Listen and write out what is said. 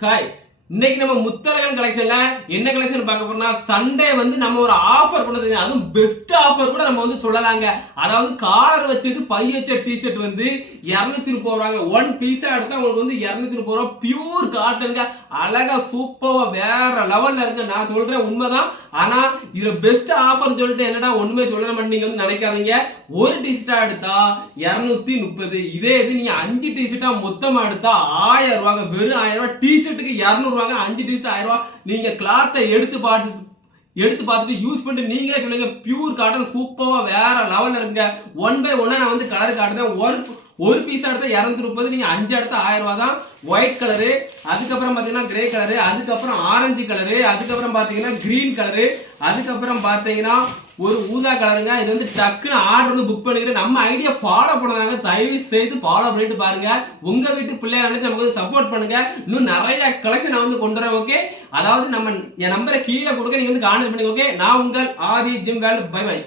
Hi இன்னைக்கு நம்ம முத்தரகன் கலெக்ஷன்ல என்ன கலெக்ஷன் பார்க்க போறோம்னா சண்டே வந்து நம்ம ஒரு ஆஃபர் பண்ணது அதுவும் பெஸ்ட் ஆஃபர் கூட நம்ம வந்து சொல்லலாங்க. அதாவது காலர் வச்சது பை வச்ச டிஷர்ட் வந்து இருநூத்தி முப்பது ரூபாங்க. ஒன் பீஸா எடுத்தா உங்களுக்கு வந்து இருநூத்தி முப்பது ரூபா. பியூர் காட்டனுங்க அழகா சூப்பரா வேற லெவல்ல இருக்கு நான் சொல்றேன் உண்மைதான். ஆனா இதுல பெஸ்ட் ஆஃபர்னு சொல்லிட்டு என்னடா ஒண்ணுமே சொல்ல மாட்டேன் நீங்க வந்து நினைக்காதீங்க. ஒரு டிஷர்ட்டா எடுத்தா இருநூத்தி முப்பது. இதே இது நீங்க அஞ்சு டிஷர்ட்டா மொத்தமா எடுத்தா ஆயிரம் ரூபாங்க. வெறும் ஆயிரம் ரூபாய். டிஷர்ட்டுக்கு இருநூறு போடுவாங்க அஞ்சு டிஸ்ட் ஆயிரம் ரூபா நீங்க கிளாத்தை எடுத்து பார்த்து எடுத்து பார்த்துட்டு யூஸ் பண்ணிட்டு நீங்களே சொல்லுங்க பியூர் காட்டன் சூப்பராக வேற லெவலில் இருக்குங்க. ஒன் பை ஒன்னா நான் வந்து கலர் காட்டுறேன். ஒரு ஒரு பீஸ் எடுத்தா இரநூத்தி முப்பது நீங்க அஞ்சு எடுத்தா ஆயிரம் ரூபா தான். ஒயிட் கலரு அதுக்கப்புறம் பாத்தீங்கன்னா கிரே கலரு அதுக்கப்புறம் ஆரஞ்சு கலரு அதுக்கப்புறம் பாத்தீங்கன்னா கிரீன் கலரு அதுக்கப்புறம் பாத்தீங்கன்னா ஒரு ஊதா கலருங்க இது வந்து டக்குன்னு ஆர்டர் வந்து புக் பண்ணிக்கிட்டு நம்ம ஐடியா ஃபாலோ பண்ணாங்க தயவு செய்து ஃபாலோ பண்ணிட்டு பாருங்க. உங்க வீட்டு பிள்ளைய நினைச்சு நமக்கு சப்போர்ட் பண்ணுங்க. இன்னும் நிறைய கலெக்ஷன் நான் வந்து கொண்டு வரேன் ஓகே அதாவது நம்ம என் நம்பரை கீழே கொடுக்க நீங்க வந்து கான்டெக்ட் பண்ணுங்க ஓகே நான் உங்கள் Aadhi gym world bye bye